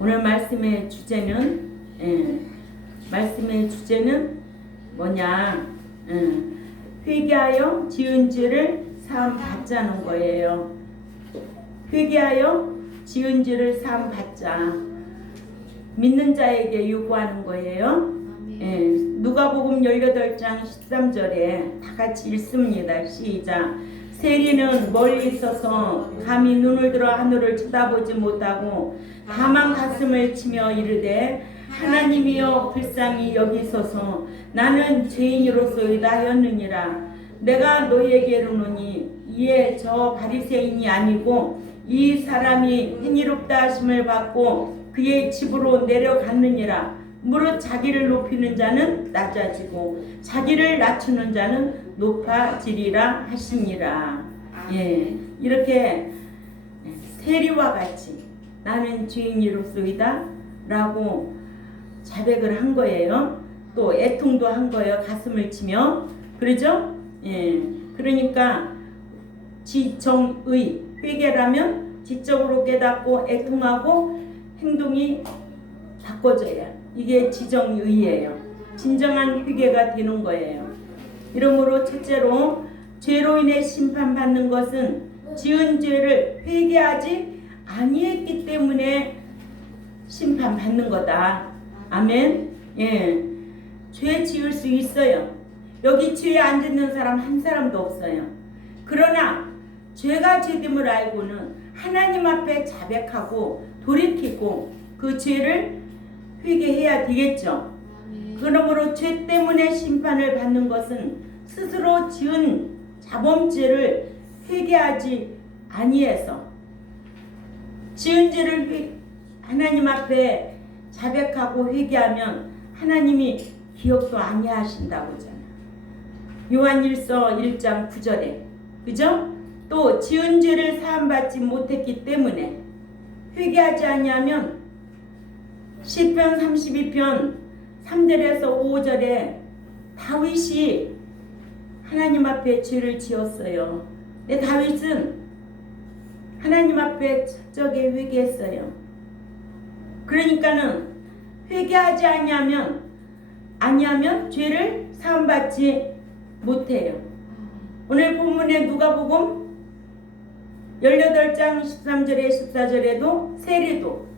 오늘 말씀의 주제는 뭐냐? 회개하여 지은 죄를 사함 받자는 거예요. 회개하여 지은 죄를 사함 받자. 믿는 자에게 요구하는 거예요. 누가복음 18장 13절에 다 같이 읽습니다. 시작. 세리는 멀리 있어서 감히 눈을 들어 하늘을 쳐다보지 못하고 다만 가슴을 치며 이르되 하나님이여 불쌍히 여기소서 나는 죄인으로소이다 하였느니라. 내가 너희에게 이르노니 이에 저 바리새인이 아니고 이 사람이 행위롭다 하심을 받고 그의 집으로 내려갔느니라. 무릇 자기를 높이는 자는 낮아지고 자기를 낮추는 자는 높아지리라 하시니라. 이렇게 세리와 같이 나는 죄인이로소이다 라고 자백을 한 거예요. 또 애통도 한 거예요. 가슴을 치며. 그러죠? 그러니까 지정의 회개라면 지적으로 깨닫고 애통하고 행동이 바꿔져야 이게 지정의예요. 진정한 회개가 되는 거예요. 이러므로 첫째로 죄로 인해 심판받는 것은 지은 죄를 회개하지 아니했기 때문에 심판받는 거다. 아멘. 죄 지을 수 있어요. 여기 죄 안 짓는 사람 한 사람도 없어요. 그러나 죄가 죄됨을 알고는 하나님 앞에 자백하고 돌이키고 그 죄를 회개해야 되겠죠. 그러므로 죄 때문에 심판을 받는 것은 스스로 지은 자범죄를 회개하지 아니해서 지은 죄를 하나님 앞에 자백하고 회개하면 하나님이 기억도 아니하신다고 하잖아요. 요한일서 1장 9절에 그죠? 또 지은 죄를 사함받지 못했기 때문에 회개하지 아니하면 시편 32편 3절에서 5절에 다윗이 하나님 앞에 죄를 지었어요. 근데 다윗은 하나님 앞에 적에 회개했어요. 그러니까는 회개하지 아니하면 죄를 사함받지 못해요. 오늘 본문에 누가복음 18장 13절에 14절에도 세리도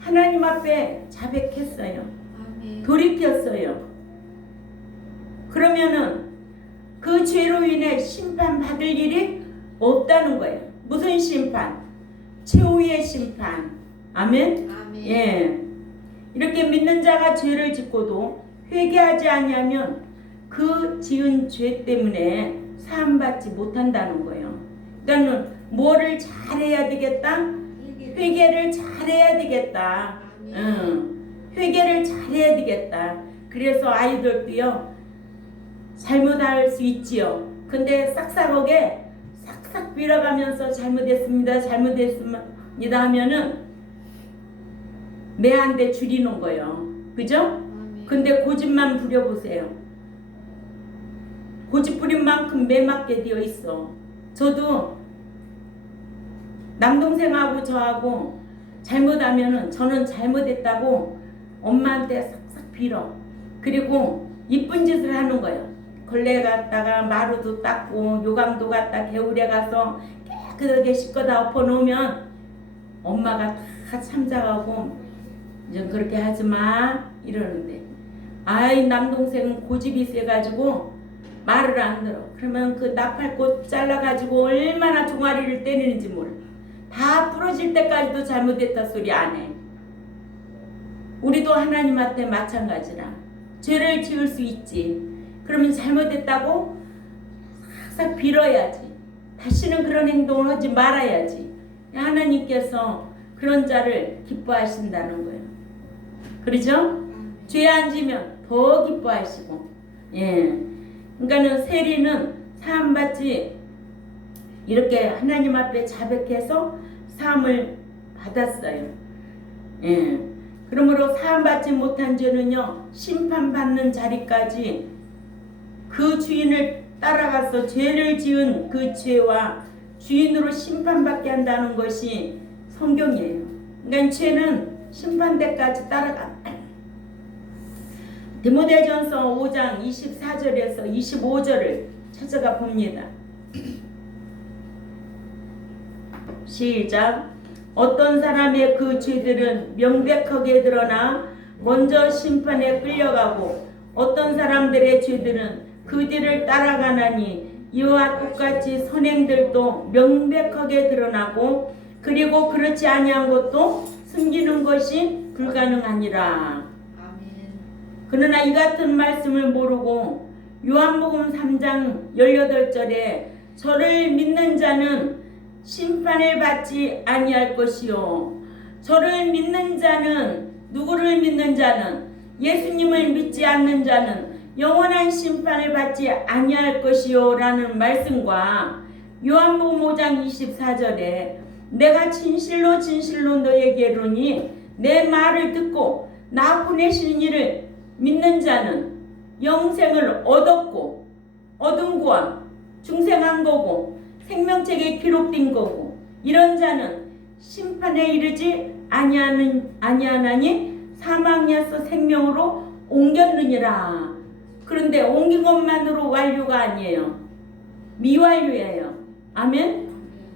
하나님 앞에 자백했어요. 돌이켰어요. 그러면은 그 죄로 인해 심판받을 일이 없다는 거예요. 무슨 심판? 최후의 심판. 아멘? 이렇게 믿는 자가 죄를 짓고도 회개하지 아니하면 그 지은 죄 때문에 사함받지 못한다는 거예요. 그러니까 뭐를 잘해야 되겠다? 회개를 잘해야 되겠다. 회개를 잘해야 되겠다. 그래서 아이들도요 잘못할 수 있지요. 근데 싹싹하게 싹싹 빌어가면서 잘못했습니다 하면은 매 한 대 줄이는 거예요. 그죠? 근데 고집만 부려보세요. 고집 부린 만큼 매 맞게 되어 있어. 저도 남동생하고 저하고 잘못하면은 저는 잘못했다고 엄마한테 싹싹 빌어. 그리고 이쁜 짓을 하는 거예요. 걸레 갔다가 마루도 닦고 요강도 갔다 개울에 가서 깨끗하게 씻고 다 엎어놓으면 엄마가 다 참작하고 이제 그렇게 하지마 이러는데 아이 남동생은 고집이 세가지고 말을 안 들어. 그러면 그 나팔꽃 잘라가지고 얼마나 종아리를 때리는지 몰라. 다 부러질 때까지도 잘못했다 소리 안 해. 우리도 하나님한테 마찬가지라. 죄를 지을 수 있지. 그러면 잘못했다고 싹싹 빌어야지. 다시는 그런 행동을 하지 말아야지. 하나님께서 그런 자를 기뻐하신다는 거예요. 그러죠? 죄 안 지면 더 기뻐하시고. 그러니까는 세리는 사함받지 이렇게 하나님 앞에 자백해서 사함을 받았어요. 그러므로 사함받지 못한 죄는요 심판받는 자리까지 그 주인을 따라가서 죄를 지은 그 죄와 주인으로 심판받게 한다는 것이 성경이에요. 그러니까 죄는 심판대까지 따라가. 디모데전서 5장 24절에서 25절을 찾아가 봅니다. 시작. 어떤 사람의 그 죄들은 명백하게 드러나 먼저 심판에 끌려가고 어떤 사람들의 죄들은 그 뒤를 따라가나니 이와 똑같이 선행들도 명백하게 드러나고 그리고 그렇지 아니한 것도 숨기는 것이 불가능하니라. 그러나 이 같은 말씀을 모르고 요한복음 3장 18절에 저를 믿는 자는 심판을 받지 아니할 것이요. 저를 믿는 자는, 누구를 믿는 자는, 예수님을 믿지 않는 자는 영원한 심판을 받지 아니할 것이요 라는 말씀과 요한복음 5장 24절에 내가 진실로 진실로 너에게 이르노니 내 말을 듣고 나 보내신 이를 믿는 자는 영생을 얻었고 얻은 구원 중생한 거고 생명책에 기록된 거고 이런 자는 심판에 이르지 아니하나니 사망에서 생명으로 옮겼느니라. 그런데 옮긴 것만으로 완료가 아니에요. 미완료예요. 아멘.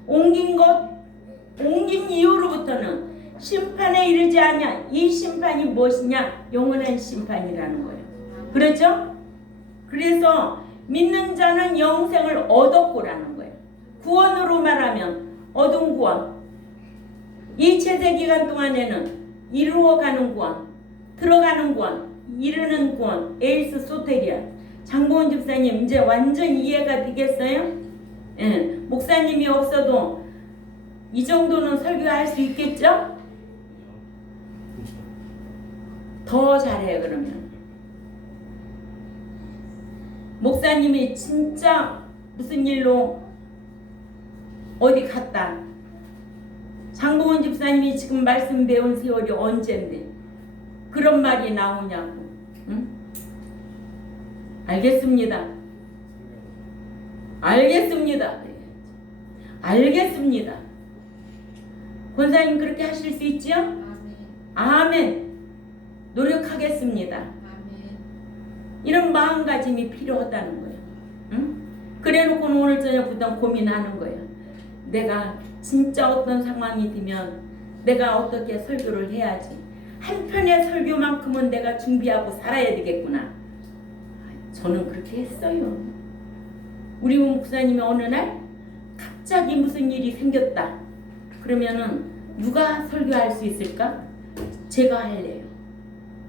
옮긴 이후로부터는 심판에 이르지 아니하. 이 심판이 무엇이냐? 영원한 심판이라는 거예요. 그렇죠? 그래서 믿는 자는 영생을 얻었고라는 거예요. 구원으로 말하면 얻은 구원. 이 체세 기간 동안에는 이루어가는 구원, 들어가는 구원, 이루는 구원, 에이스 소테리아. 장보은 집사님 이제 완전 이해가 되겠어요? 예, 목사님이 없어도 이 정도는 설교할 수 있겠죠? 더 잘해요. 그러면 목사님이 진짜 무슨 일로 어디 갔다, 장보은 집사님이 지금 말씀 배운 세월이 언젠데 그런 말이 나오냐고. 응? 알겠습니다. 권사님 그렇게 하실 수 있지요? 아멘. 노력하겠습니다. 아멘. 이런 마음가짐이 필요하다는 거예요. 응? 그래놓고는 오늘 저녁부터 고민하는 거예요. 내가 진짜 어떤 상황이 되면 내가 어떻게 설교를 해야지. 한 편의 설교만큼은 내가 준비하고 살아야 되겠구나. 저는 그렇게 했어요. 우리 목사님이 어느 날 갑자기 무슨 일이 생겼다. 그러면은 누가 설교할 수 있을까? 제가 할래요.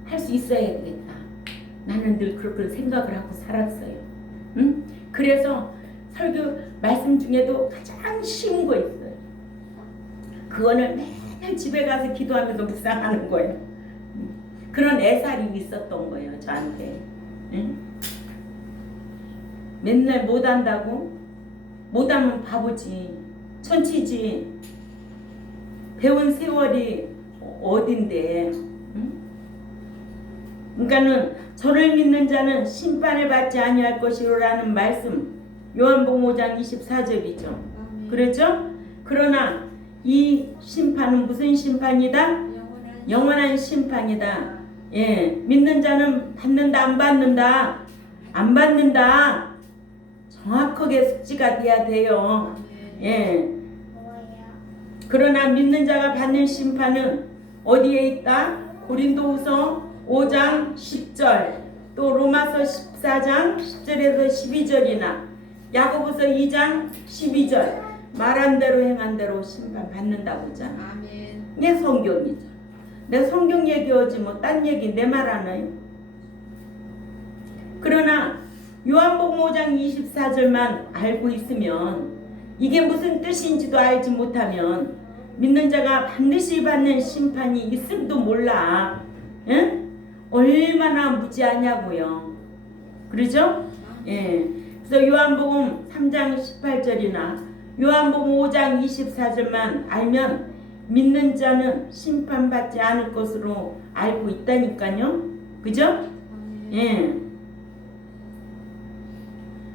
할 수 있어야 되겠다. 나는 늘 그렇게 생각을 하고 살았어요. 응? 그래서 설교 말씀 중에도 가장 쉬운 거 있어요. 그거는 맨날 집에 가서 기도하면서 묵상하는 거예요. 그런 애살이 있었던 거예요, 저한테. 응? 맨날 못한다고? 못하면 바보지, 천치지. 배운 세월이 어딘데? 응? 그러니까는 저를 믿는 자는 심판을 받지 아니할 것이로라는 말씀, 요한복음 5장 24절이죠. 그렇죠? 그러나 이 심판은 무슨 심판이다? 영원한 심판이다. 예, 믿는 자는 받는다, 안 받는다? 안 받는다. 정확하게 숙지가 돼야 돼요. 예. 그러나 믿는 자가 받는 심판은 어디에 있다? 고린도후서 5장 10절, 또 로마서 14장 10절에서 12절이나 야고보서 2장 12절, 말한 대로 행한 대로 심판 받는다고 하잖아. 아멘. 이게 성경이죠. 내 성경 얘기하지 뭐 딴 얘기 내 말 하나요? 그러나 요한복음 5장 24절만 알고 있으면, 이게 무슨 뜻인지도 알지 못하면 믿는 자가 반드시 받는 심판이 있음도 몰라. 응? 얼마나 무지하냐고요. 그러죠? 예. 그래서 요한복음 3장 18절이나 요한복음 5장 24절만 알면 믿는 자는 심판받지 않을 것으로 알고 있다니까요. 그죠? 예.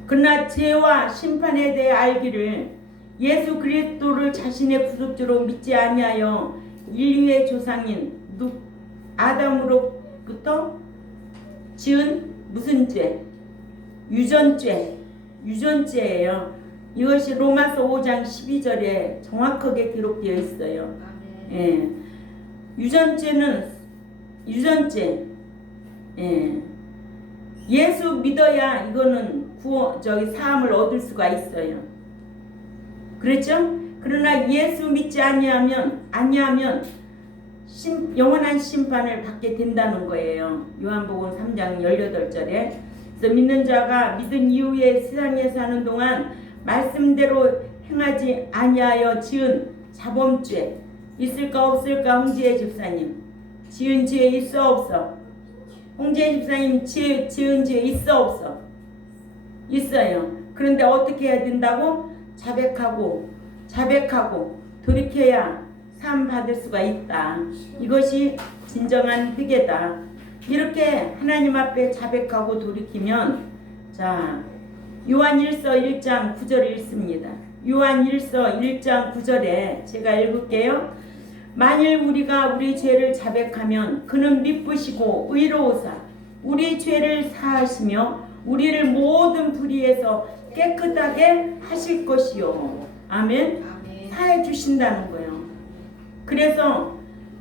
그러나 죄와 심판에 대해 알기를 예수 그리스도를 자신의 구속주로 믿지 아니하여 인류의 조상인 아담으로부터 지은 무슨 죄? 유전죄예요. 이것이 로마서 5장 12절에 정확하게 기록되어 있어요. 예. 유전죄. 예. 예수 믿어야 이거는 사함을 얻을 수가 있어요. 그렇죠? 그러나 예수 믿지 아니하면 영원한 심판을 받게 된다는 거예요. 요한복음 3장 18절에. 그래서 믿는 자가 믿은 이후에 세상에 사는 동안 말씀대로 행하지 아니하여 지은 자범죄 있을까 없을까? 홍지혜 집사님, 지은 죄 있어 없어? 홍지혜 집사님, 지은 죄 있어 없어? 있어요. 그런데 어떻게 해야 된다고? 자백하고 돌이켜야 상 받을 수가 있다. 이것이 진정한 회개다. 이렇게 하나님 앞에 자백하고 돌이키면, 자, 요한일서 1장 9절 읽습니다. 요한일서 1장 9절에 제가 읽을게요. 만일 우리가 우리 죄를 자백하면 그는 미쁘시고 의로우사 우리 죄를 사하시며 우리를 모든 불의에서 깨끗하게 하실 것이요. 아멘. 사해 주신다는 거예요. 그래서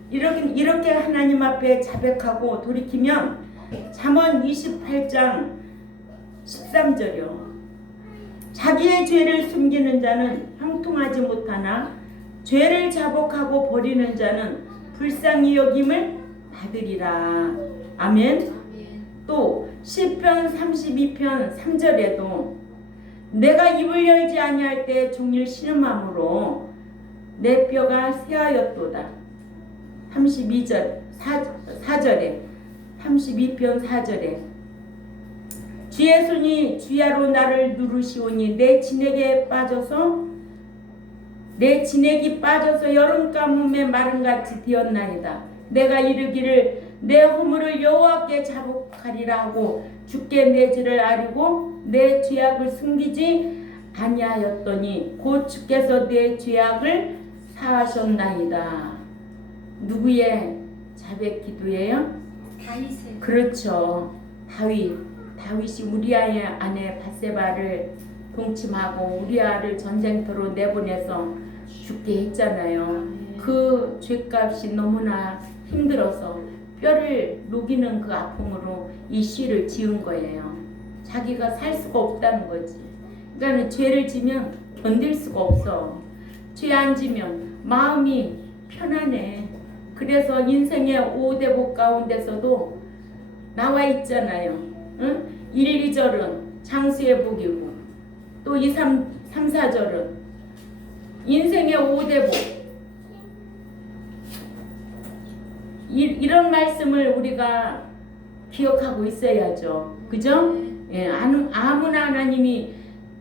이렇게 하나님 앞에 자백하고 돌이키면 잠언 28장 13절이요. 자기의 죄를 숨기는 자는 형통하지 못하나 죄를 자복하고 버리는 자는 불쌍히 여김을 받으리라. 아멘. 또 시편 32편 3절에도 내가 입을 열지 아니할 때 종일 신음함으로 내 뼈가 쇠하였도다. 32절 4절에 32편 4절에 주의 손이 주야로 나를 누르시오니 내 진액이 빠져서 여름 가뭄에 마름같이 되었나이다. 내가 이르기를 내 허물을 여호와께 자복하리라 하고 주께 내 죄를 아리고 내 죄악을 숨기지 아니하였더니 곧 주께서 내 죄악을 사하셨나이다. 누구의 자백 기도예요? 다윗의. 그렇죠. 다윗이 우리아의 아내 밧세바를 동침하고 우리아를 전쟁터로 내보내서 죽게 했잖아요. 그 죄값이 너무나 힘들어서 뼈를 녹이는 그 아픔으로 이 시를 지은 거예요. 자기가 살 수가 없다는 거지. 그러니까 죄를 지면 견딜 수가 없어. 죄 안 지면 마음이 편안해. 그래서 인생의 5대복 가운데서도 나와 있잖아요. 응? 1, 2절은 장수의 복이고 또 2, 3, 4절은 인생의 5대복. 이런 말씀을 우리가 기억하고 있어야죠. 그죠? 예, 아무나 하나님이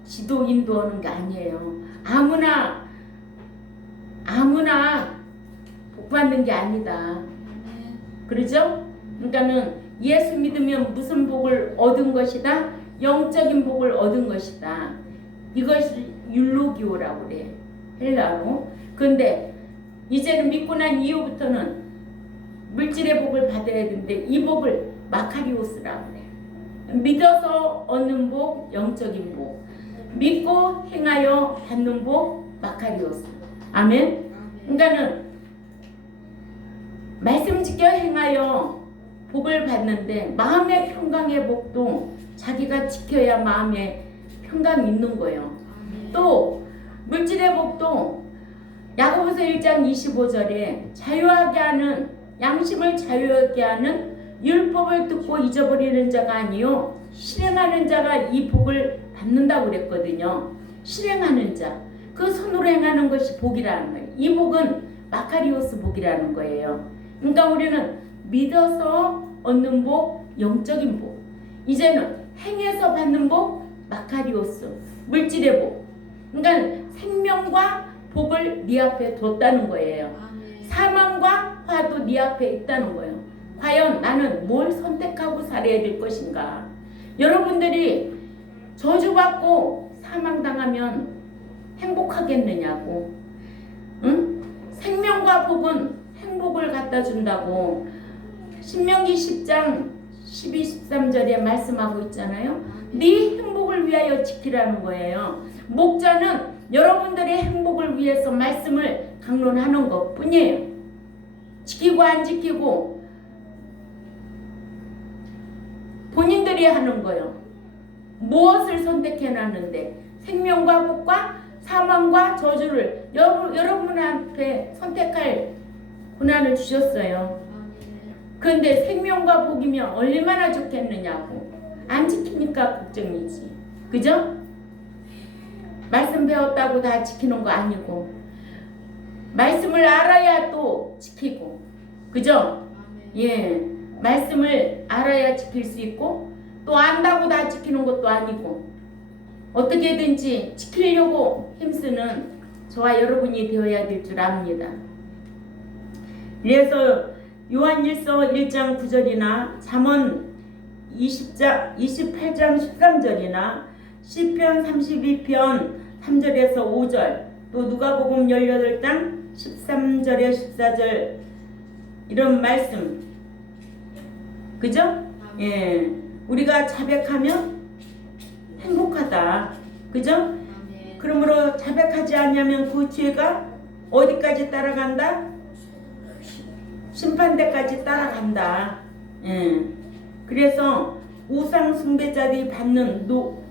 지도 인도하는 게 아니에요. 아무나 복 받는 게 아니다. 그러죠? 그러니까는 예수 믿으면 무슨 복을 얻은 것이다? 영적인 복을 얻은 것이다. 이것이 율로기오라고 그래. 헬라로. 그런데 이제는 믿고 난 이후부터는 물질의 복을 받아야 되는데 이 복을 마카리오스라고 그래. 믿어서 얻는 복, 영적인 복. 믿고 행하여 받는 복, 마카리오스. 아멘. 그러니까는 말씀 지켜 행하여 복을 받는데 마음의 평강의 복도 자기가 지켜야 마음에 평강이 있는 거예요. 또 물질의 복도 야고보서 1장 25절에 자유하게 하는 양심을 자유하게 하는 율법을 듣고 잊어버리는 자가 아니요 실행하는 자가 이 복을 받는다고 그랬거든요. 실행하는 자, 그 손으로 행하는 것이 복이라는 거예요. 이 복은 마카리오스 복이라는 거예요. 그러니까 우리는 믿어서 얻는 복, 영적인 복. 이제는 행해서 받는 복, 마카리오스, 물질의 복. 그러니까 생명과 복을 네 앞에 뒀다는 거예요. 사망과 화도 네 앞에 있다는 거예요. 과연 나는 뭘 선택하고 살아야 될 것인가? 여러분들이 저주받고 사망당하면 행복하겠느냐고. 응? 생명과 복은 행복을 갖다 준다고 신명기 10장 12, 13절에 말씀하고 있잖아요. 네 행복을 위하여 지키라는 거예요. 목자는 여러분들의 행복을 위해서 말씀을 강론하는 것 뿐이에요. 지키고 안 지키고 본인들이 하는 거예요. 무엇을 선택해 놨는데 생명과 복과 사망과 저주를 여러분한테 선택할 고난을 주셨어요. 그런데 생명과 복이면 얼마나 좋겠느냐고. 안 지키니까 걱정이지. 그죠? 말씀 배웠다고 다 지키는 거 아니고 말씀을 알아야 또 지키고. 그죠? 예, 말씀을 알아야 지킬 수 있고 또 안다고 다 지키는 것도 아니고 어떻게든지 지키려고 힘쓰는 저와 여러분이 되어야 될 줄 압니다. 그래서 요한일서 1장 9절이나 잠언 28장 13절이나 시편 32편 3절에서 5절 또 누가복음 18장 13절에 14절 이런 말씀. 그죠? 예, 우리가 자백하면 행복하다. 그죠? 그러므로 자백하지 않으면 그 죄가 어디까지 따라간다? 심판대까지 따라간다. 예. 그래서 우상 숭배자들이 받는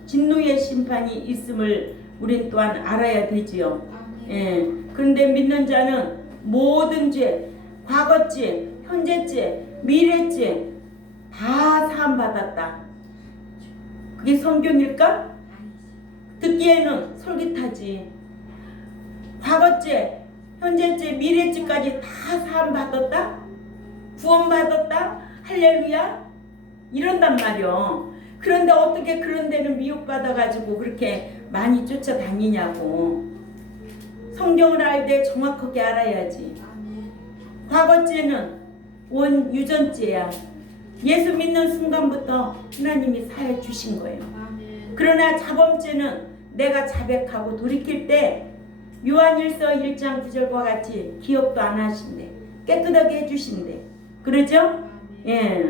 진노의 심판이 있음을 우린 또한 알아야 되지요. 예. 그런데 믿는 자는 모든 죄, 과거죄, 현재죄, 미래죄 다 사함받았다. 그게 성경일까? 듣기에는 솔깃하지. 과거죄, 현재죄, 미래죄까지 다 사함받았다? 구원받았다? 할렐루야? 이런단 말이요. 그런데 어떻게 그런 데는 미혹받아가지고 그렇게 많이 쫓아다니냐고. 성경을 알되 정확하게 알아야지. 과거죄는 유전죄야. 예수 믿는 순간부터 하나님이 사해 주신 거예요. 그러나 자범죄는 내가 자백하고 돌이킬 때 요한일서 1장 9절과 같이 기억도 안 하신대. 깨끗하게 해주신대. 그러죠? 예.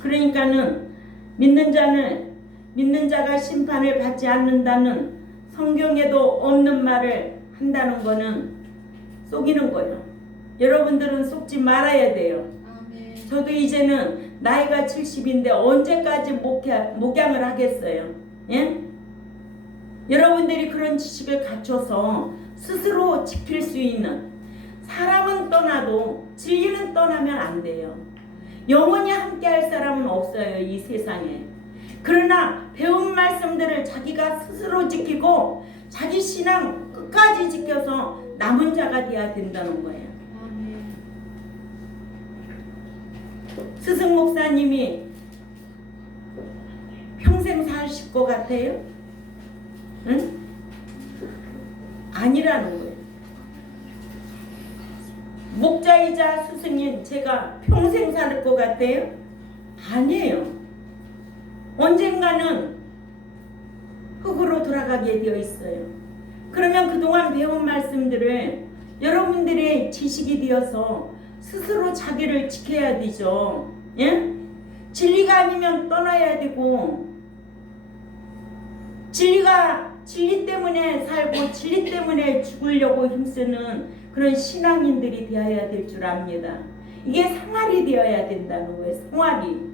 그러니까는 믿는 자가 심판을 받지 않는다는 성경에도 없는 말을 한다는 거는 속이는 거예요. 여러분들은 속지 말아야 돼요. 저도 이제는 나이가 70인데 언제까지 목양을 하겠어요? 예? 여러분들이 그런 지식을 갖춰서 스스로 지킬 수 있는, 사람은 떠나도 진리는 떠나면 안 돼요. 영원히 함께 할 사람은 없어요, 이 세상에. 그러나 배운 말씀들을 자기가 스스로 지키고 자기 신앙 끝까지 지켜서 남은 자가 되어야 된다는 거예요. 스승 목사님이 평생 사실 것 같아요? 응? 아니라는 거예요. 목자이자 스승인 제가 평생 살 것 같아요? 아니에요. 언젠가는 흙으로 돌아가게 되어 있어요. 그러면 그동안 배운 말씀들을 여러분들의 지식이 되어서 스스로 자기를 지켜야 되죠. 예? 진리가 아니면 떠나야 되고, 진리 때문에 살고 진리 때문에 죽으려고 힘쓰는 그런 신앙인들이 되어야 될 줄 압니다. 이게 생활이 되어야 된다는 거예요. 생활이.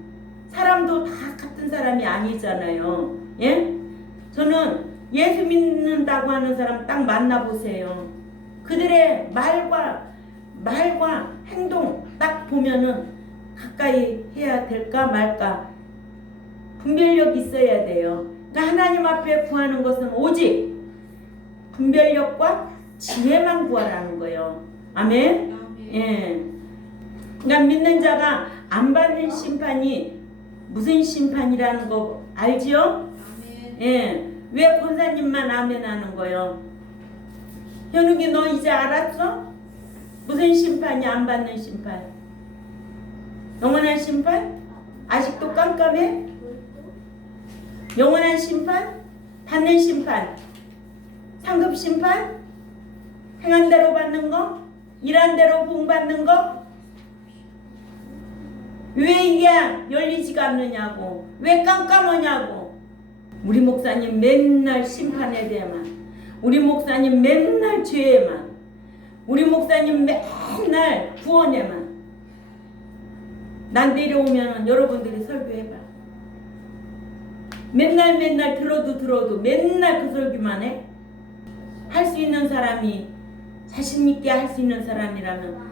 사람도 다 같은 사람이 아니잖아요. 예? 저는 예수 믿는다고 하는 사람 딱 만나보세요. 그들의 말과 행동 딱 보면은 가까이 해야 될까 말까 분별력 있어야 돼요. 그러니까 하나님 앞에 구하는 것은 오직 분별력과 지혜만 구하라는 거예요. 아멘? 예. 그러니까 믿는 자가 안 받는 심판이 무슨 심판이라는 거 알지요? 예. 왜 권사님만 아멘 하는 거예요? 현욱이 너 이제 알았어? 무슨 심판이 안 받는 심판? 영원한 심판? 아직도 깜깜해? 영원한 심판? 받는 심판? 상급 심판? 행한 대로 받는 거? 일한 대로 복 받는 거? 왜 이게 열리지가 않느냐고, 왜 깜깜하냐고. 우리 목사님 맨날 심판에 대해만, 우리 목사님 맨날 죄에만, 우리 목사님 맨날 구원에만. 난 내려오면 여러분들이 설교해봐. 맨날 들어도 맨날 그 설교만 해. 할 수 있는 사람이, 자신 있게 할 수 있는 사람이라면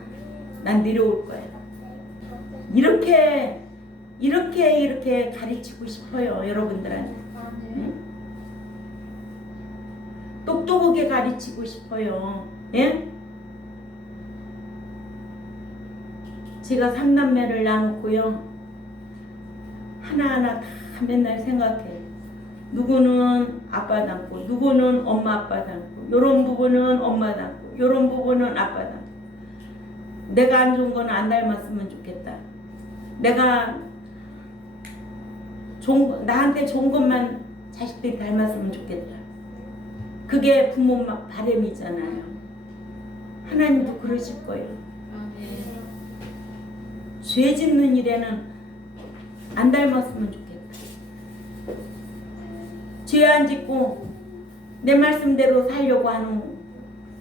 난 내려올 거야. 이렇게 가르치고 싶어요, 여러분들한테. 응? 똑똑하게 가르치고 싶어요. 예? 제가 3남매를 낳았고요. 하나하나 다 맨날 생각해. 누구는 아빠 닮고, 누구는 엄마 아빠 닮고, 요런 부분은 엄마 닮고, 요런 부분은 아빠 닮고. 내가 안 좋은 건 안 닮았으면 좋겠다. 내가 나한테 좋은 것만 자식들이 닮았으면 좋겠다. 그게 부모 바람이잖아요. 하나님도 그러실 거예요. 죄 짓는 일에는 안 닮았으면 좋겠다. 죄 안 짓고 내 말씀대로 살려고 하는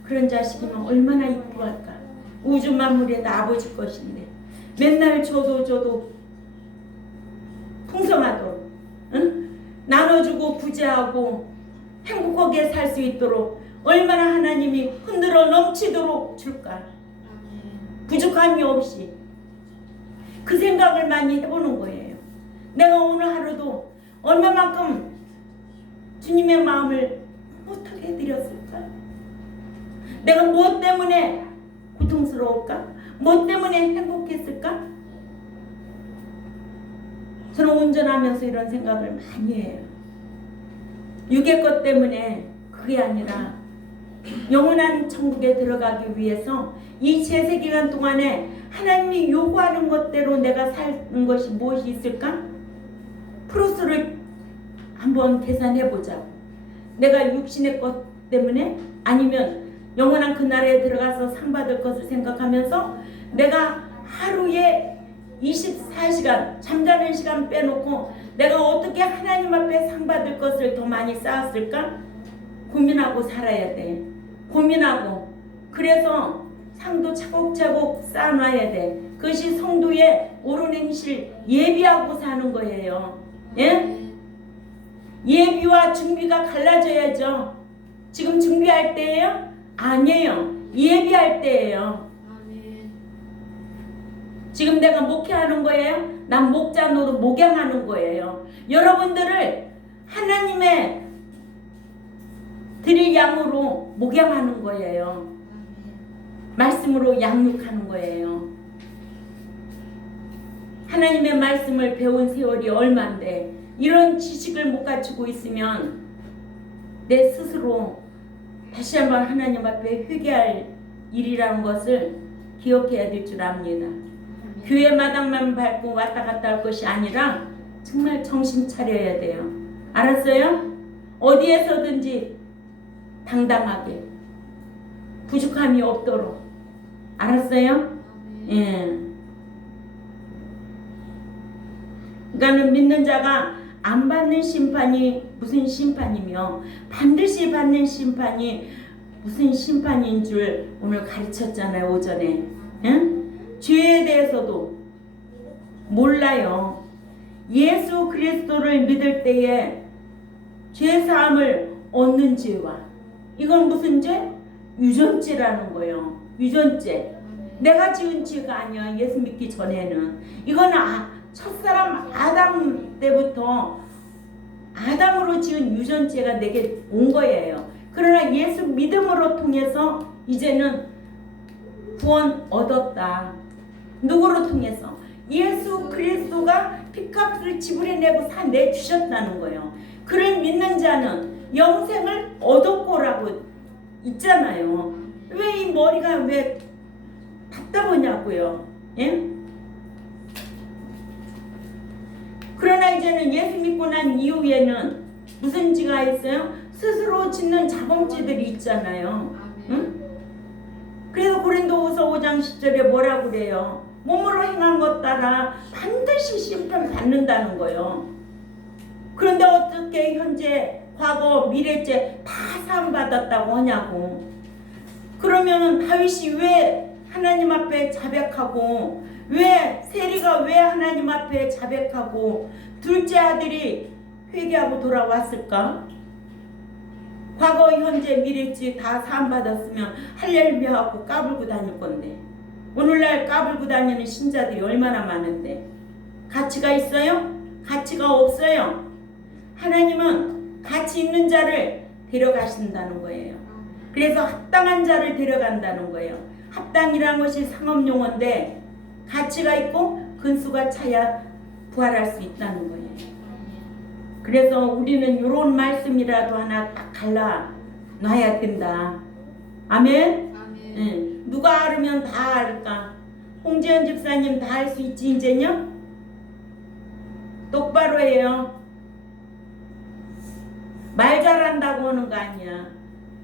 그런 자식이면 얼마나 이쁘할까. 우주 만물이 다 아버지 것인데 맨날 줘도 풍성하도록, 응? 나눠주고 부자하고 행복하게 살 수 있도록 얼마나 하나님이 흔들어 넘치도록 줄까. 부족함이 없이. 그 생각을 많이 해보는 거예요. 내가 오늘 하루도 얼마만큼 주님의 마음을 못하게 해드렸을까? 내가 무엇 때문에 고통스러울까? 무엇 때문에 행복했을까? 저는 운전하면서 이런 생각을 많이 해요. 육의 것 때문에 그게 아니라 영원한 천국에 들어가기 위해서 이 제세 기간 동안에 하나님이 요구하는 것대로 내가 사는 것이 무엇이 있을까? 프로스를 한번 계산해보자고. 내가 육신의 것 때문에 아니면 영원한 그 나라에 들어가서 상 받을 것을 생각하면서 내가 하루에 24시간 잠자는 시간 빼놓고 내가 어떻게 하나님 앞에 상 받을 것을 더 많이 쌓았을까? 고민하고 살아야 돼. 고민하고. 그래서 상도 차곡차곡 쌓아놔야 돼. 그것이 성도의 옳은 행실 예비하고 사는 거예요. 예? 예비와 준비가 갈라져야죠. 지금 준비할 때예요? 아니에요. 예비할 때예요. 지금 내가 목회하는 거예요? 난 목자 노릇 목양하는 거예요. 여러분들을 하나님의 드릴 양으로 목양하는 거예요. 말씀으로 양육하는 거예요. 하나님의 말씀을 배운 세월이 얼만데 이런 지식을 못 갖추고 있으면 내 스스로 다시 한번 하나님 앞에 회개할 일이라는 것을 기억해야 될 줄 압니다. 교회 마당만 밟고 왔다 갔다 할 것이 아니라 정말 정신 차려야 돼요. 알았어요? 어디에서든지 당당하게 부족함이 없도록. 알았어요? 예. 그러니까는 믿는 자가 안 받는 심판이 무슨 심판이며 반드시 받는 심판이 무슨 심판인 줄 오늘 가르쳤잖아요, 오전에. 응? 죄에 대해서도 몰라요. 예수 그리스도를 믿을 때에 죄사함을 얻는 죄와 이건 무슨 죄? 유전죄라는 거예요. 유전죄. 내가 지은 죄가 아니야. 예수 믿기 전에는. 이건 첫사람 아담 때부터 아담으로 지은 유전죄가 내게 온 거예요. 그러나 예수 믿음으로 통해서 이제는 구원 얻었다. 누구로 통해서? 예수 그리스도가 피값을 지불해내고 내주셨다는 거예요. 그를 믿는 자는 영생을 얻었고라고 있잖아요. 왜 이 머리가 왜 답답하냐고요. 예? 그러나 이제는 예수 믿고 난 이후에는 무슨 죄가 있어요? 스스로 짓는 자범죄들이 있잖아요. 응? 그래서 고린도후서 5장 10절에 뭐라고 그래요? 몸으로 행한 것 따라 반드시 심판받는다는 거예요. 그런데 어떻게 현재, 과거, 미래죄 다 사함받았다고 하냐고. 그러면은 다윗이 왜 하나님 앞에 자백하고, 왜 세리가 왜 하나님 앞에 자백하고 둘째 아들이 회개하고 돌아왔을까? 과거, 현재, 미래죄 다 사함받았으면 할렐루야하고 까불고 다닐 건데, 오늘날 까불고 다니는 신자들이 얼마나 많은데 가치가 있어요? 가치가 없어요. 하나님은 가치 있는 자를 데려가신다는 거예요. 그래서 합당한 자를 데려간다는 거예요. 합당이라는 것이 상업용어인데 가치가 있고 근수가 차야 부활할 수 있다는 거예요. 그래서 우리는 이런 말씀이라도 하나 딱 갈라 놔야 된다. 아멘? 응. 누가 알으면 다 알까? 홍지연 집사님 다 할 수 있지 이제요? 똑바로 해요. 말 잘한다고 하는 거 아니야.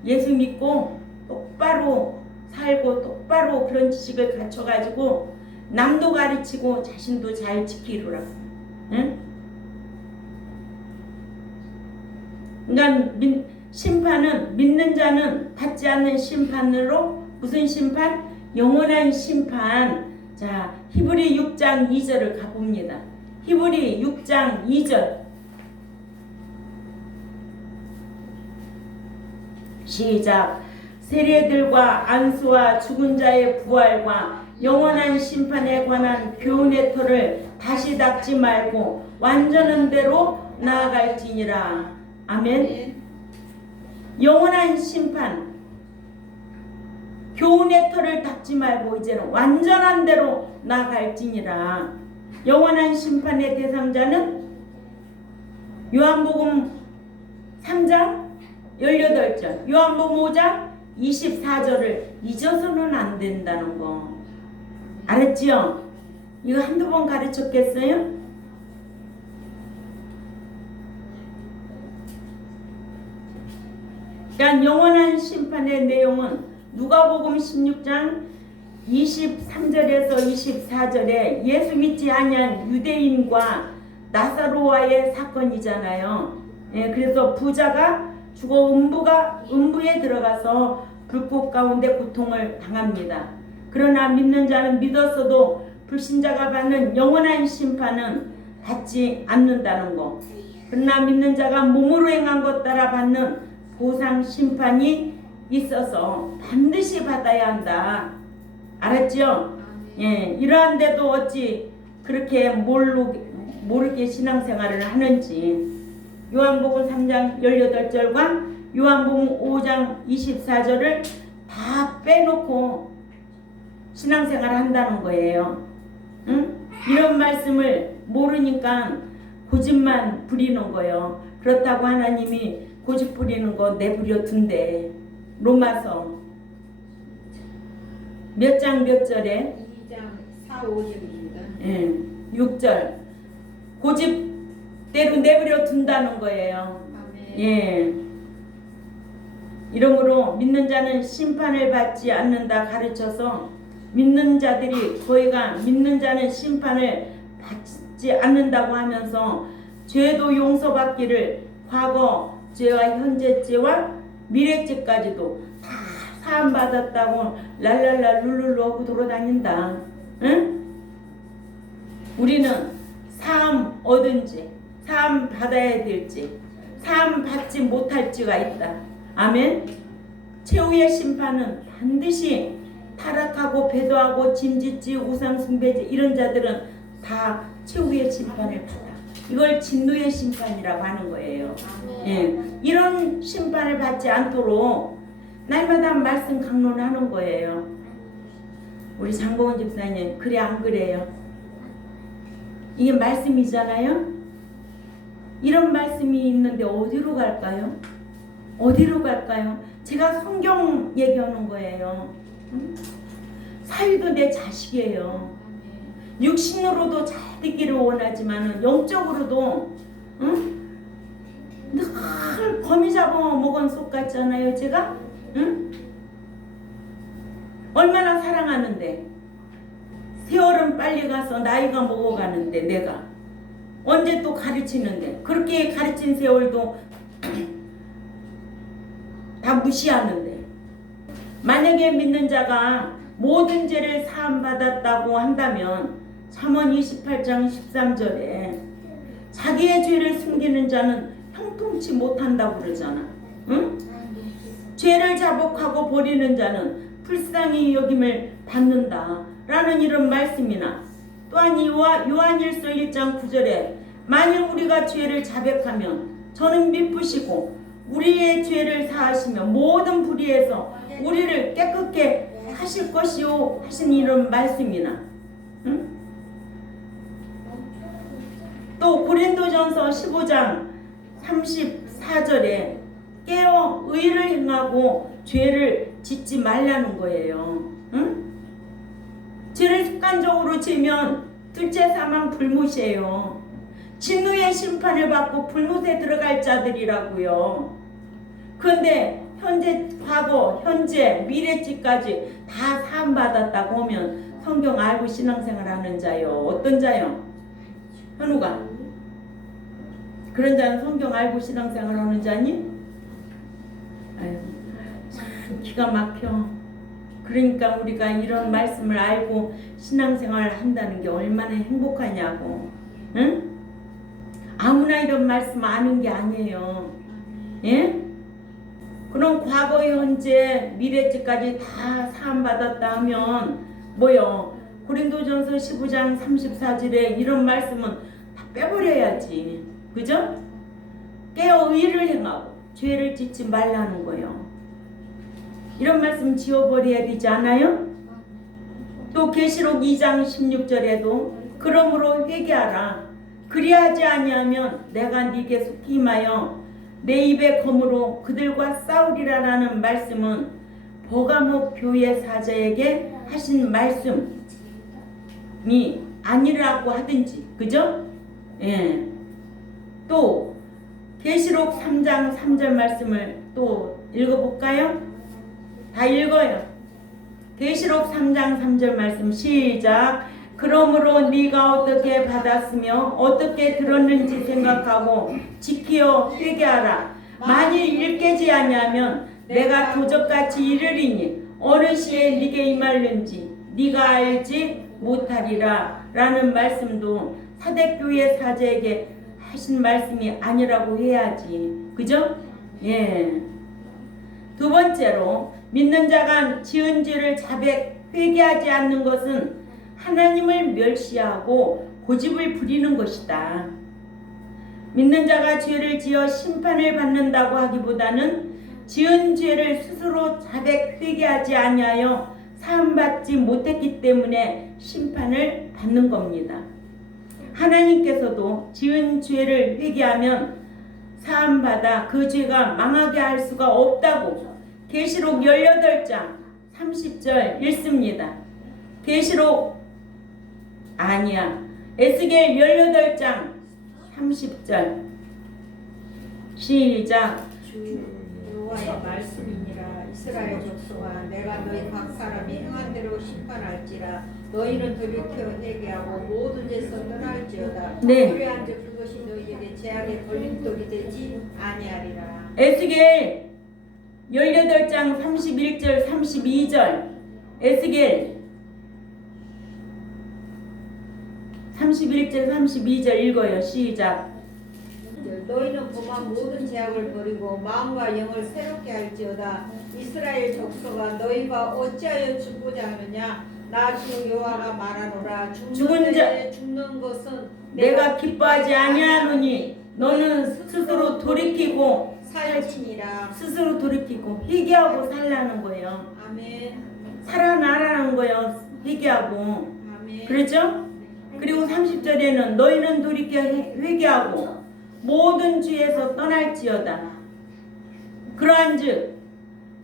예수 믿고 똑바로 살고 똑바로 그런 지식을 갖춰가지고 남도 가르치고 자신도 잘 지키리라. 응? 그러니까 심판은, 믿는 자는 받지 않는 심판으로, 무슨 심판? 영원한 심판. 자, 히브리 6장 2절을 가봅니다. 히브리 6장 2절 시작. 세례들과 안수와 죽은 자의 부활과 영원한 심판에 관한 교훈의 터를 다시 닫지 말고 완전한 대로 나아갈지니라. 아멘. 영원한 심판, 교훈의 터를 닫지 말고 이제는 완전한 대로 나아갈지니라. 영원한 심판의 대상자는 요한복음 3장 18절, 요한복음 5장 24절을 잊어서는 안 된다는 거. 알았지요? 이거 한두 번 가르쳤겠어요? 그러니까 영원한 심판의 내용은 누가복음 16장 23절에서 24절에 예수 믿지 아니한 유대인과 나사로와의 사건이잖아요. 예, 그래서 부자가 죽어 음부에 들어가서 불꽃 가운데 고통을 당합니다. 그러나 믿는 자는 믿었어도 불신자가 받는 영원한 심판은 받지 않는다는 거. 그러나 믿는 자가 몸으로 행한 것 따라 받는 보상 심판이 있어서 반드시 받아야 한다. 알았죠? 예, 이러한데도 어찌 그렇게 모르게 신앙생활을 하는지. 요한복음 3장 18절과 요한복음 5장 24절을 다 빼놓고 신앙생활을 한다는 거예요. 응? 이런 말씀을 모르니까 고집만 부리는 거예요. 그렇다고 하나님이 고집 부리는 거 내버려 둔대. 로마서 몇 장 몇 절에? 2장 4, 5절입니다. 예, 6절. 고집대로 내버려 둔다는 거예요. 아멘. 예. 이러므로 믿는 자는 심판을 받지 않는다 가르쳐서 믿는 자들이 거의가 믿는 자는 심판을 받지 않는다고 하면서 죄도 용서받기를 과거 죄와 현재 죄와 미래 죄까지도 다 사함받았다고 랄랄라 룰룰루 하고 돌아다닌다. 응? 우리는 사함 얻은 죄, 사함 받아야 될 죄, 사함 받지 못할 죄가 있다. 아멘. 최후의 심판은 반드시 타락하고 배도하고 짐짓지 우상숭배지 이런 자들은 다 최후의 심판을 받아. 이걸 진노의 심판이라고 하는 거예요. 예, 이런 심판을 받지 않도록 날마다 말씀 강론하는 거예요. 우리 장보은 집사님 그래 안 그래요? 이게 말씀이잖아요. 이런 말씀이 있는데 어디로 갈까요? 어디로 갈까요? 제가 성경 얘기하는 거예요. 응? 사위도 내 자식이에요. 육신으로도 잘 되기를 원하지만 영적으로도 응? 늘 거미 잡아먹은 속 같잖아요. 제가 응? 얼마나 사랑하는데 세월은 빨리 가서 나이가 먹어가는데 내가 언제 또 가르치는데 그렇게 가르친 세월도 다 무시하는데 만약에 믿는 자가 모든 죄를 사함받았다고 한다면 잠언 28장 13절에 자기의 죄를 숨기는 자는 형통치 못한다고 그러잖아. 응? 죄를 자복하고 버리는 자는 불쌍히 여김을 받는다 라는 이런 말씀이나 또한 요한일서 1장 9절에 만일 우리가 죄를 자백하면 저는 미쁘시고 우리의 죄를 사하시며 모든 불의에서 우리를 깨끗게 하실 것이요 하신 이런 말씀이나 응? 또 고린도전서 15장 34절에 깨어 의를 행하고 죄를 짓지 말라는 거예요. 응? 죄를 습관적으로 지면 둘째 사망 불못이에요. 진노의 심판을 받고 불못에 들어갈 자들이라고요. 그런데 현재, 과거, 현재, 미래지까지 다 사함받았다고 하면 성경 알고 신앙생활 하는 자요. 어떤 자요? 현우가 그런 자는 성경 알고 신앙생활 하는 자니? 아유, 참 기가 막혀. 그러니까 우리가 이런 말씀을 알고 신앙생활을 한다는 게 얼마나 행복하냐고. 응? 아무나 이런 말씀 아는 게 아니에요. 예? 그럼 과거, 현재, 미래지까지 다 사함받았다 하면 뭐요? 고린도전서 15장 34절에 이런 말씀은 다 빼버려야지. 그죠? 깨어 의를 행하고 죄를 짓지 말라는 거예요. 이런 말씀 지워버려야 되지 않아요? 또 계시록 2장 16절에도 그러므로 회개하라. 그리하지 아니하면 내가 네게 속히 임하여 내 입의 검으로 그들과 싸우리라라는 말씀은 버가모 교회 사자에게 하신 말씀이 아니라고 하든지, 그죠? 예. 또 계시록 3장 3절 말씀을 또 읽어볼까요? 다 읽어요. 계시록 3장 3절 말씀 시작. 그러므로 네가 어떻게 받았으며 어떻게 들었는지 생각하고 지키어 회개하라. 만일 일깨지 아니하면 내가 도적같이 이르리니 어느 시에 네게 임할는지 네가 알지 못하리라 라는 말씀도 사대교회 사제에게 하신 말씀이 아니라고 해야지. 그죠? 예. 두 번째로 믿는 자가 지은 죄를 자백 회개하지 않는 것은 하나님을 멸시하고 고집을 부리는 것이다. 믿는 자가 죄를 지어 심판을 받는다고 하기보다는 지은 죄를 스스로 자백 회개하지 아니하여 사함받지 못했기 때문에 심판을 받는 겁니다. 하나님께서도 지은 죄를 회개하면 사함받아 그 죄가 망하게 할 수가 없다고 계시록 18장 30절 읽습니다. 계시록 아니야. 에스겔 18장 30절 시작. 주 여호와의 말씀이니라. 이스라엘 족속아 내가 너희 각 사람이 행한 대로 심판할지라. 너희는 돌이켜 회개하고 모든 죄에서 떠날지어다. 네. 그래한즉 그것이 너희에게 제약의 걸림돌이 되지 아니하리라. 에스겔 18장 31절 32절 에스겔 31절 32절 읽어요. 시작. 너희는 범한 모든 죄악을 버리고 마음과 영을 새롭게 할지어다. 이스라엘 족속아 너희가 어찌하여 죽고자 하느냐. 나 주 여호와가 말하노라. 죽은 자 죽는 것은 내가 기뻐하지 아니하노니 너는 스스로 돌이키고 살지니라. 스스로 돌이키고 회개하고 살라는 거예요. 아멘. 살아나라는 거예요. 회개하고. 아멘. 그렇죠? 그리고 30절에는 너희는 돌이켜 회개하고 모든 죄에서 떠날지어다. 그러한즉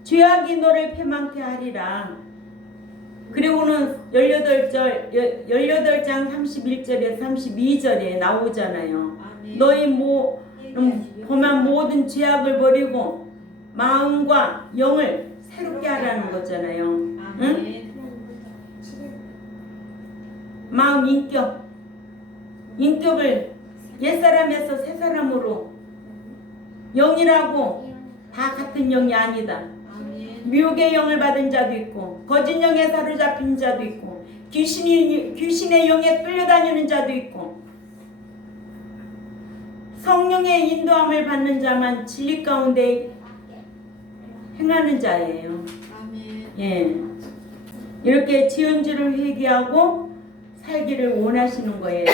죄악이 너를 패망케 하리라. 그리고는 18장 31절에 32절에 나오잖아요. 아멘. 너희 범한 모든 죄악을 버리고 마음과 영을 새롭게 하라는 거잖아요. 아멘. 응? 마음 인격을 옛사람에서 새사람으로 영이라고 다 같은 영이 아니다. 아멘. 미혹의 영을 받은 자도 있고 거짓 영에 사로잡힌 자도 있고 귀신의 영에 끌려다니는 자도 있고 성령의 인도함을 받는 자만 진리 가운데 행하는 자예요. 아멘. 예, 이렇게 지은 죄를 회개하고 살기를 원하시는 거예요.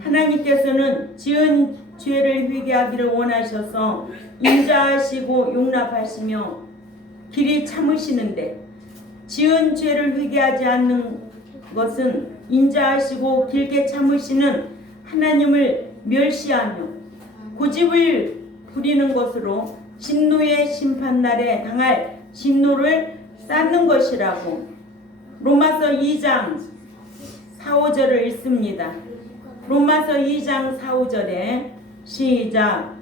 하나님께서는 지은 죄를 회개하기를 원하셔서 인자하시고 용납하시며 길이 참으시는데 지은 죄를 회개하지 않는 것은 인자하시고 길게 참으시는 하나님을 멸시하며 고집을 부리는 것으로 진노의 심판날에 당할 진노를 쌓는 것이라고 로마서 2장 4, 5절을 읽습니다. 로마서 2장 4, 5절에 시작.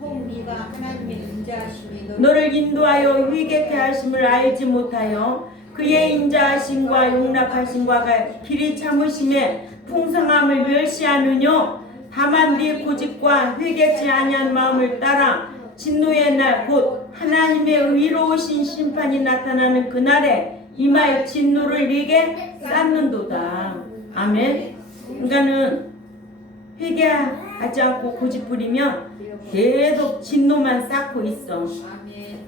혹 네가 하나님의 인자하심이 너를 인도하여 회개케 하심을 알지 못하여 그의 인자하심과 용납하심과 길이 참으심에 풍성함을 멸시하느뇨. 다만 네 고집과 회개치 아니한 마음을 따라 진노의 날 곧 하나님의 의로우신 심판이 나타나는 그날에 이마에 진노를 네게 쌓는도다. 아멘. 그러니까는 회개하지 않고 고집 부리면 계속 진노만 쌓고 있어. 아멘.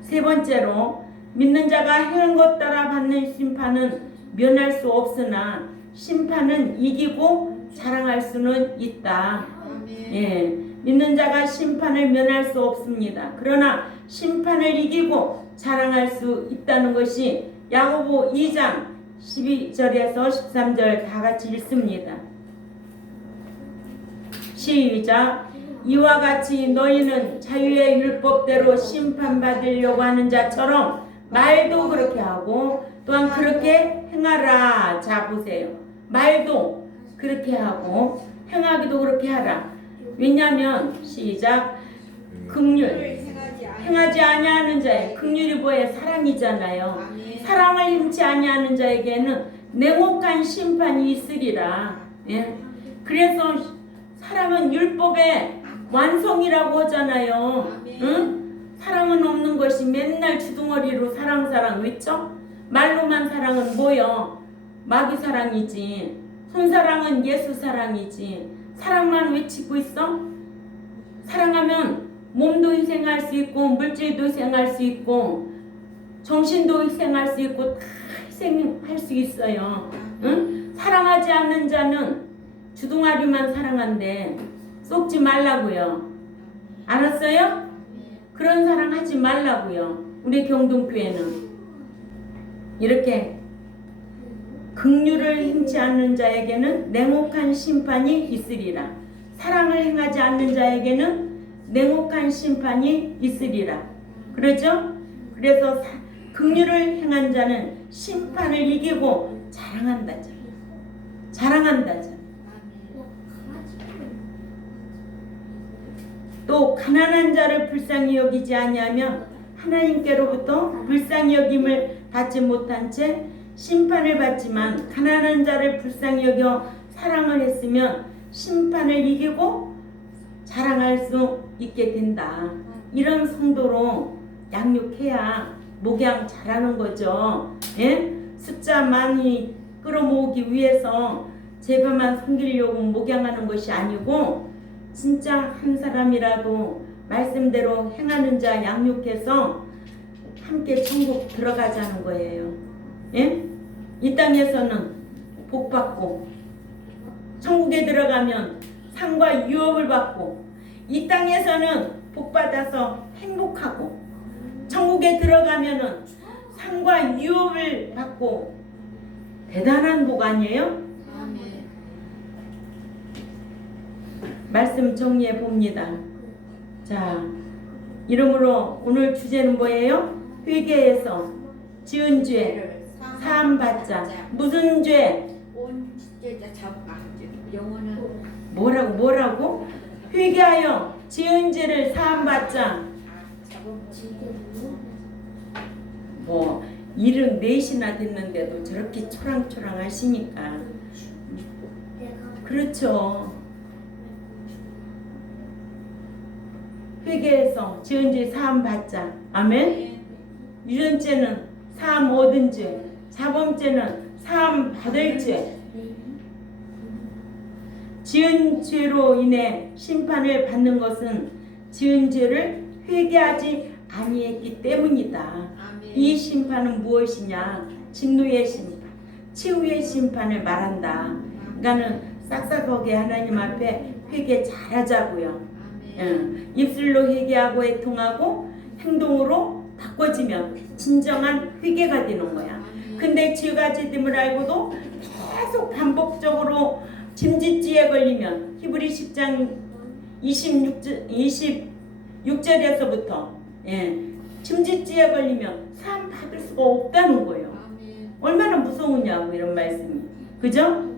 세 번째로 믿는 자가 행한 것 따라 받는 심판은 면할 수 없으나 심판은 이기고 자랑할 수는 있다. 아멘. 예, 믿는 자가 심판을 면할 수 없습니다. 그러나 심판을 이기고 자랑할 수 있다는 것이 야고보 2장 12절에서 13절 다 같이 읽습니다. 시작. 이와 같이 너희는 자유의 율법대로 심판받으려고 하는 자처럼 말도 그렇게 하고 또한 그렇게 행하라. 자 보세요. 말도 그렇게 하고 행하기도 그렇게 하라. 왜냐하면 시작. 긍휼 행하지 아니하는 자의 긍휼이 뭐예요? 사랑이잖아요. 아멘. 사랑을 행치 아니하는 자에게는 냉혹한 심판이 있으리라. 예? 그래서 사랑은 율법의 완성이라고 하잖아요. 응? 사랑은 없는 것이 맨날 주둥어리로 사랑 외쳐? 말로만 사랑은 뭐요? 마귀 사랑이지. 손사랑은 예수 사랑이지. 사랑만 외치고 있어? 사랑하면 몸도 희생할 수 있고 물질도 희생할 수 있고 정신도 희생할 수 있고 다 희생할 수 있어요. 응? 사랑하지 않는 자는 주둥아리만 사랑한대. 속지 말라고요. 알았어요? 그런 사랑 하지 말라고요. 우리 경동교회는 이렇게 긍휼을 행치 않는 자에게는 냉혹한 심판이 있으리라. 사랑을 행하지 않는 자에게는 냉혹한 심판이 있으리라. 그러죠? 그래서 긍휼을 행한 자는 심판을 이기고 자랑한다. 자랑한다. 또 가난한 자를 불쌍히 여기지 아니하면 하나님께로부터 불쌍히 여김을 받지 못한 채 심판을 받지만 가난한 자를 불쌍히 여겨 사랑을 했으면 심판을 이기고 자랑할 수 있게 된다. 이런 성도로 양육해야 목양 잘하는 거죠. 예? 숫자 많이 끌어모으기 위해서 제가만 섬기려고 목양하는 것이 아니고 진짜 한 사람이라도 말씀대로 행하는 자 양육해서 함께 천국 들어가자는 거예요. 예? 이 땅에서는 복받고 천국에 들어가면 상과 유업을 받고 이 땅에서는 복받아서 행복하고 천국에 들어가면은 상과 유업을 받고 대단한 복 아니에요? 말씀 정리해 봅니다. 자, 이러므로 오늘 주제는 뭐예요? 회개해서 지은 죄 사함 받자. 무슨 죄? 온 죄자 잡아. 영어는 뭐라고? 회개하여 지은 죄를 사함 받자. 뭐 74이나 됐는데도 저렇게 초랑초랑 하시니까. 그렇죠. 회개해서 지은 죄 사함 받자. 아멘. 유전죄는 사함 얻은 죄, 자범죄는 사함 받을 죄. 지은 죄로 인해 심판을 받는 것은 지은 죄를 회개하지 아니했기 때문이다. 이 심판은 무엇이냐? 진노의 심판, 치유의 심판을 말한다. 그러니까는 싹싹하게 하나님 앞에 회개 잘하자고요. 입술로 회개하고 애통하고 행동으로 바꿔지면 진정한 회개가 되는 거야. 근데 죄가 죄됨을 알고도 계속 반복적으로 짐짓지에 걸리면 히브리 10장 26절에서부터 짐짓지에 걸리면 사함 받을 수가 없다는 거예요. 얼마나 무서우냐고 이런 말씀이. 그죠?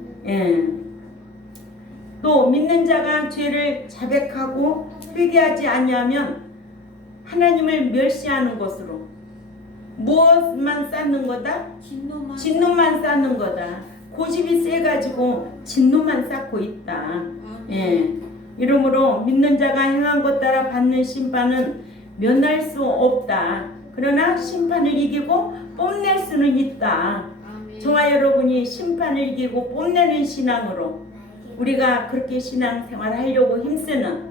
또 믿는 자가 죄를 자백하고 회개하지 아니하면 하나님을 멸시하는 것으로 무엇만 쌓는 거다? 진노만 쌓는 거다. 고집이 세가지고 진노만 쌓고 있다. 이러므로 믿는 자가 행한 것 따라 받는 심판은 면할 수 없다. 그러나 심판을 이기고 뽐낼 수는 있다. 저와 여러분이 심판을 이기고 뽐내는 신앙으로 우리가 그렇게 신앙생활 하려고 힘쓰는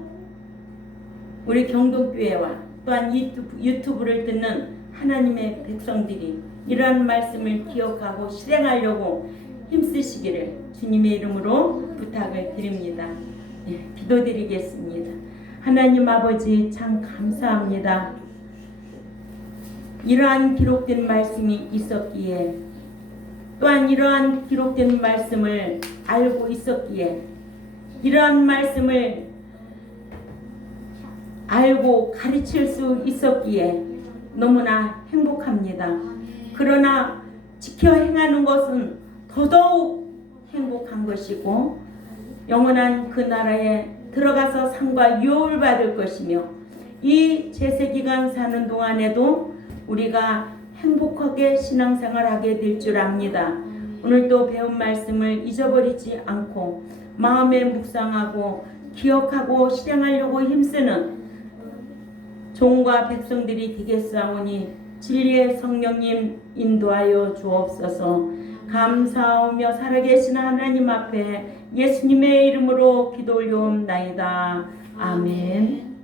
우리 경동교회와 또한 유튜브를 듣는 하나님의 백성들이 이러한 말씀을 기억하고 실행하려고 힘쓰시기를 주님의 이름으로 부탁을 드립니다. 기도드리겠습니다. 하나님 아버지 참 감사합니다. 이러한 기록된 말씀이 있었기에 또한 이러한 기록된 말씀을 알고 있었기에 이러한 말씀을 알고 가르칠 수 있었기에 너무나 행복합니다. 그러나 지켜 행하는 것은 더더욱 행복한 것이고 영원한 그 나라에 들어가서 상과 유업을 받을 것이며 이 제세기간 사는 동안에도 우리가 행복하게 신앙생활하게 될 줄 압니다. 오늘도 배운 말씀을 잊어버리지 않고 마음에 묵상하고 기억하고 실행하려고 힘쓰는 종과 백성들이 되겠사오니 진리의 성령님 인도하여 주옵소서. 감사하며 살아계신 하나님 앞에 예수님의 이름으로 기도 올려옵나이다. 아멘.